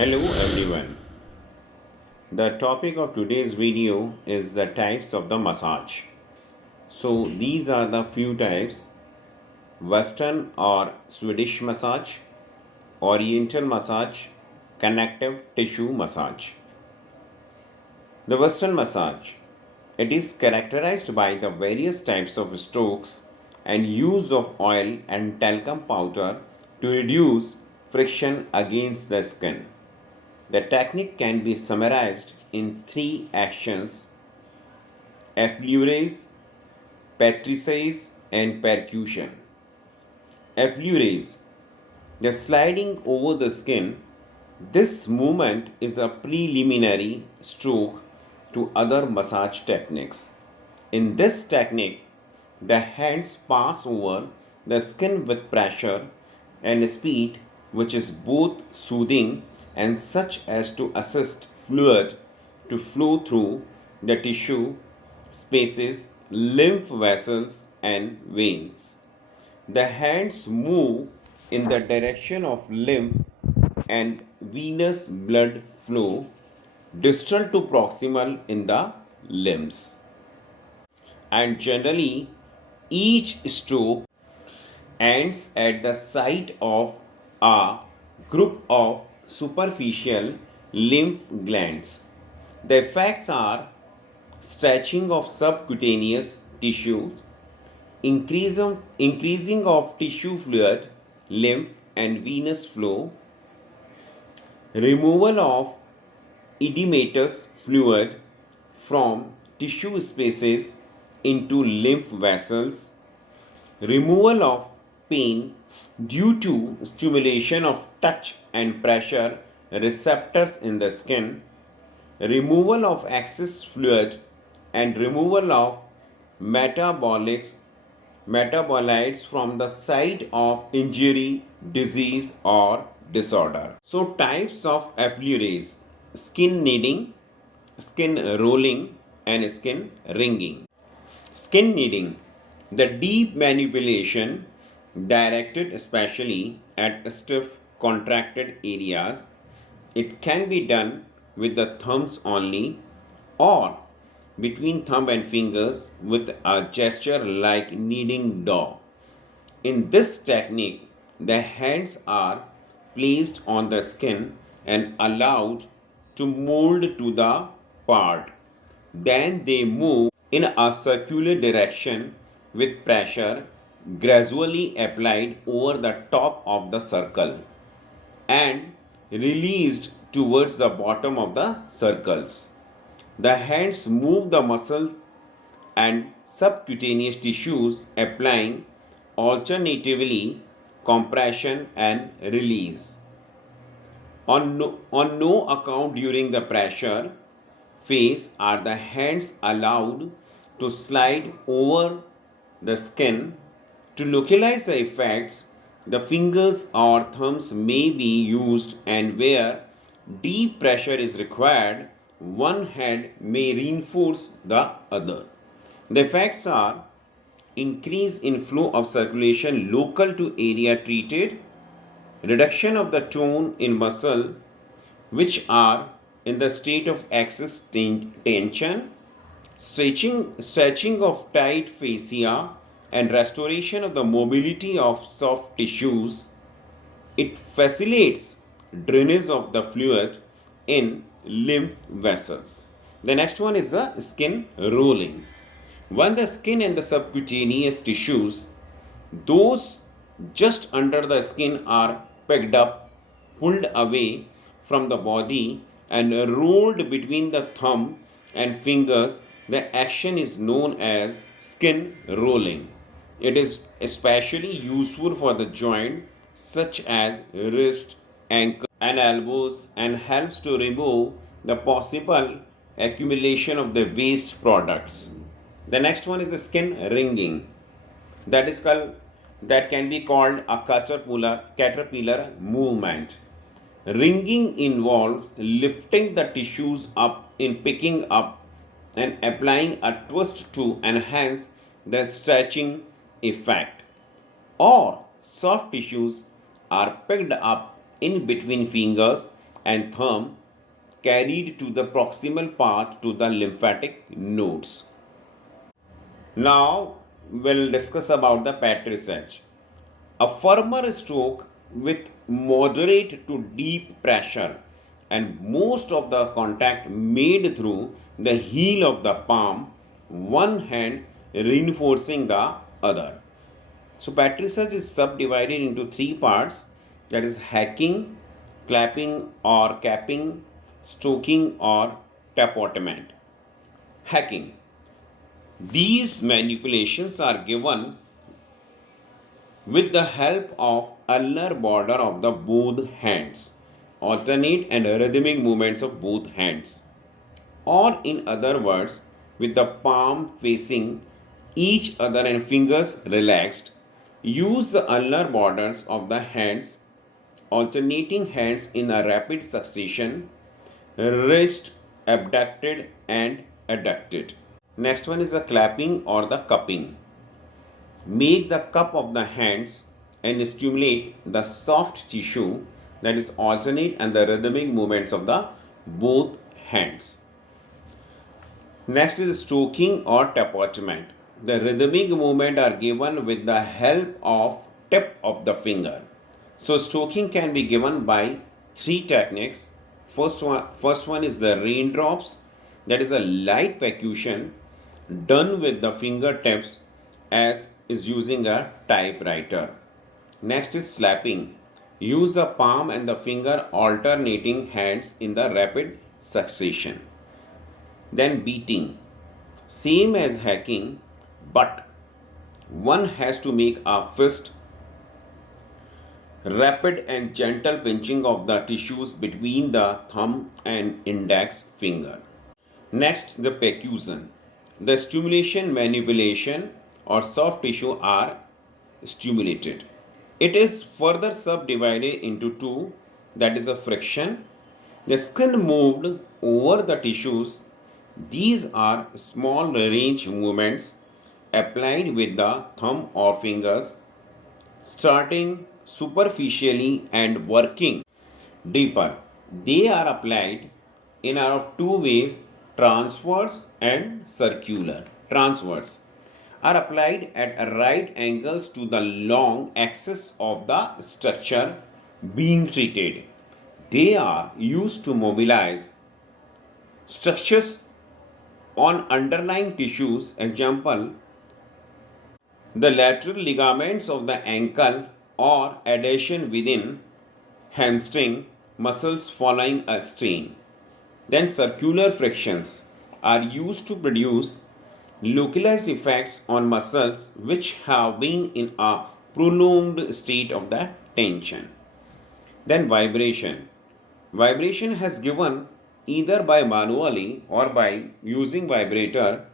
Hello everyone. The topic of today's video is the types of the massage. So these are the few types: Western or Swedish massage, Oriental massage, connective tissue massage. The Western massage. It is characterized by the various types of strokes and use of oil and talcum powder to reduce friction against the skin. The technique can be summarized in three actions: effleurase, patricise, and percussion. Effleurase, the sliding over the skin. This movement is a preliminary stroke to other massage techniques. In this technique, the hands pass over the skin with pressure and speed, which is both soothing and such as to assist fluid to flow through the tissue spaces, lymph vessels, and veins. The hands move in the direction of lymph and venous blood flow, distal to proximal in the limbs. And generally, each stroke ends at the site of a group of superficial lymph glands. The effects are stretching of subcutaneous tissues, increasing of tissue fluid, lymph and venous flow, removal of edematous fluid from tissue spaces into lymph vessels, removal of pain due to stimulation of touch and pressure receptors in the skin, removal of excess fluid, and removal of metabolics metabolites from the site of injury, disease, or disorder. So, types of effleurase: skin kneading, skin rolling, and skin wringing. Skin kneading, the deep manipulation directed especially at stiff contracted areas. It can be done with the thumbs only or between thumb and fingers with a gesture like kneading dough. In this technique, the hands are placed on the skin and allowed to mold to the part. Then they move in a circular direction with pressure gradually applied over the top of the circle and released towards the bottom of the circles. The hands move the muscles and subcutaneous tissues, applying alternatively compression and release. On no account during the pressure phase are the hands allowed to slide over the skin. To localize the effects, the fingers or thumbs may be used, and where deep pressure is required, one hand may reinforce the other. The effects are increase in flow of circulation local to area treated, reduction of the tone in muscle which are in the state of excess tension, stretching of tight fascia, and restoration of the mobility of soft tissues. It facilitates drainage of the fluid in lymph vessels. The next one is the skin rolling. When the skin and the subcutaneous tissues, those just under the skin, are picked up, pulled away from the body, and rolled between the thumb and fingers, the action is known as skin rolling. It is especially useful for the joint such as wrist, ankle, and elbows, and helps to remove the possible accumulation of the waste products. The next one is the skin wringing. That is called that can be called a caterpillar movement. Wringing involves lifting the tissues up in picking up and applying a twist to enhance the stretching effect. Or soft tissues are picked up in between fingers and thumb carried to the proximal part to the lymphatic nodes. Now we'll discuss about the Patriceps. A firmer stroke with moderate to deep pressure and most of the contact made through the heel of the palm, one hand reinforcing the other. So patricide is subdivided into three parts, that is hacking, clapping or capping, stroking or tapotement. Hacking. These manipulations are given with the help of ulnar border of the both hands, alternate and rhythmic movements of both hands, or in other words, with the palm facing each other and fingers relaxed. Use the ulnar borders of the hands, alternating hands in a rapid succession, wrist abducted and adducted. Next one is the clapping or the cupping. Make the cup of the hands and stimulate the soft tissue, that is alternate and the rhythmic movements of the both hands. Next is stroking or tapotement. The rhythmic movement are given with the help of tip of the finger. So stroking can be given by three techniques. First one is the raindrops, that is a light percussion done with the fingertips as is using a typewriter. Next is slapping. Use the palm and the finger alternating hands in the rapid succession. Then beating. Same as hacking, but one has to make a fist. Rapid and gentle pinching of the tissues between the thumb and index finger. Next, the percussion. The stimulation, manipulation or soft tissue are stimulated. It is further subdivided into two, that is a friction. The skin moved over the tissues. These are small range movements applied with the thumb or fingers, starting superficially and working deeper. They are applied in of two ways, transverse and circular. Transverse are applied at right angles to the long axis of the structure being treated. They are used to mobilize structures on underlying tissues. Example, the lateral ligaments of the ankle or adhesion within hamstring muscles following a strain. Then circular frictions are used to produce localized effects on muscles which have been in a prolonged state of the tension. Then vibration. Vibration has given either by manually or by using vibrator.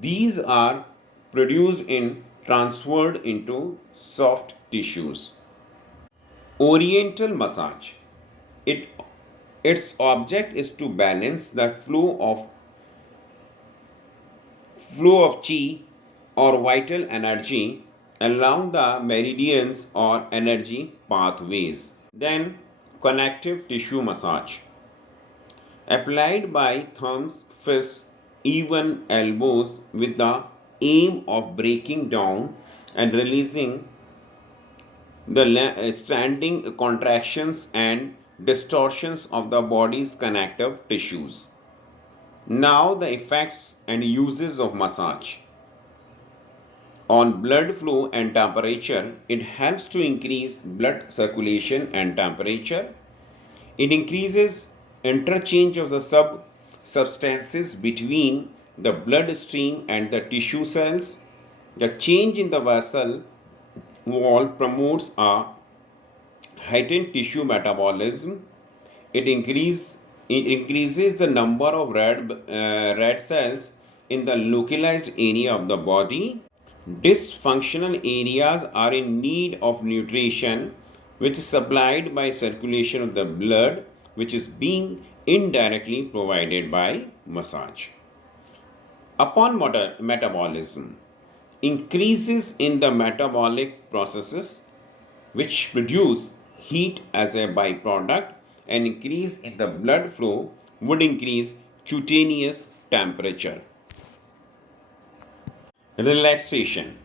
These are produced in transferred into soft tissues. Oriental massage. It its object is to balance the flow of chi or vital energy along the meridians or energy pathways. Then connective tissue massage. Applied by thumbs, fists, even elbows with the aim of breaking down and releasing the standing contractions and distortions of the body's connective tissues. Now, the effects and uses of massage. On blood flow and temperature, it helps to increase blood circulation and temperature. It increases interchange of the substances between the bloodstream and the tissue cells. The change in the vessel wall promotes a heightened tissue metabolism. It increases the number of red cells in the localized area of the body. Dysfunctional areas are in need of nutrition, which is supplied by circulation of the blood, which is being indirectly provided by massage. Upon metabolism, increases in the metabolic processes which produce heat as a byproduct An increase in the blood flow would increase cutaneous temperature. Relaxation.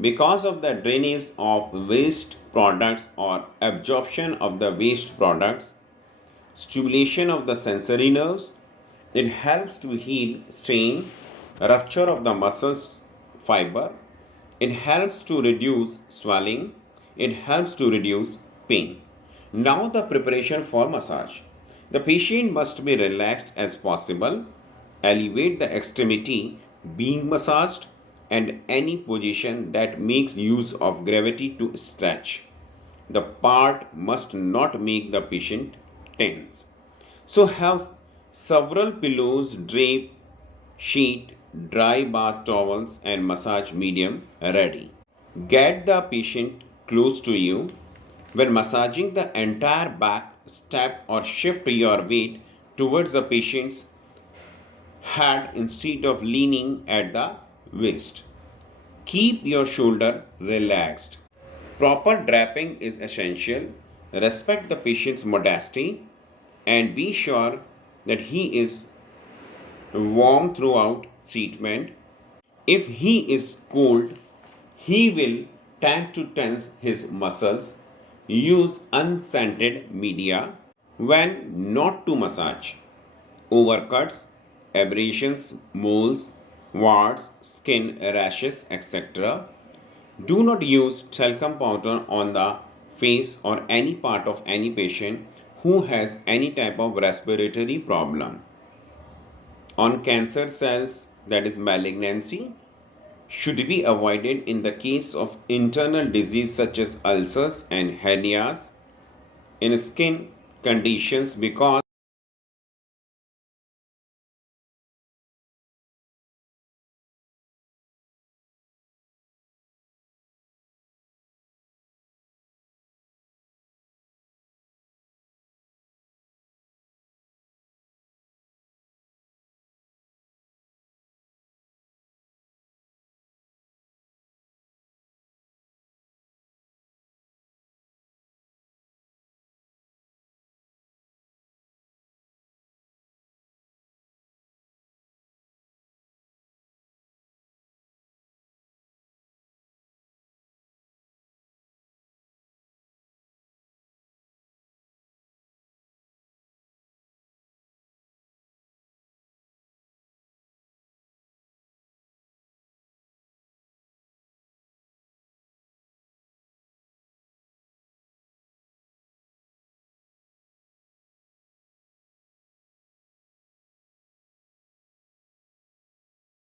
Because of the drainage of waste products or absorption of the waste products, stimulation of the sensory nerves, it helps to heal strain, rupture of the muscles fiber, it helps to reduce swelling, it helps to reduce pain. Now, the preparation for massage. The patient must be relaxed as possible, elevate the extremity being massaged, and any position that makes use of gravity to stretch. The part must not make the patient tense. So, have several pillows, drape, sheet, dry bath towels, and massage medium ready. Get the patient close to you. When massaging the entire back, step or shift your weight towards the patient's head instead of leaning at the waist. Keep your shoulder relaxed. Proper draping is essential. Respect the patient's modesty and be sure that he is warm throughout treatment. If he is cold, he will tend to tense his muscles. Use unscented media when not to massage. Overcuts, abrasions, moles, warts, skin rashes, etc. Do not use talcum powder on the face or any part of any patient who has any type of respiratory problem. On cancer cells, that is malignancy, should be avoided in the case of internal disease such as ulcers and hernias, in skin conditions because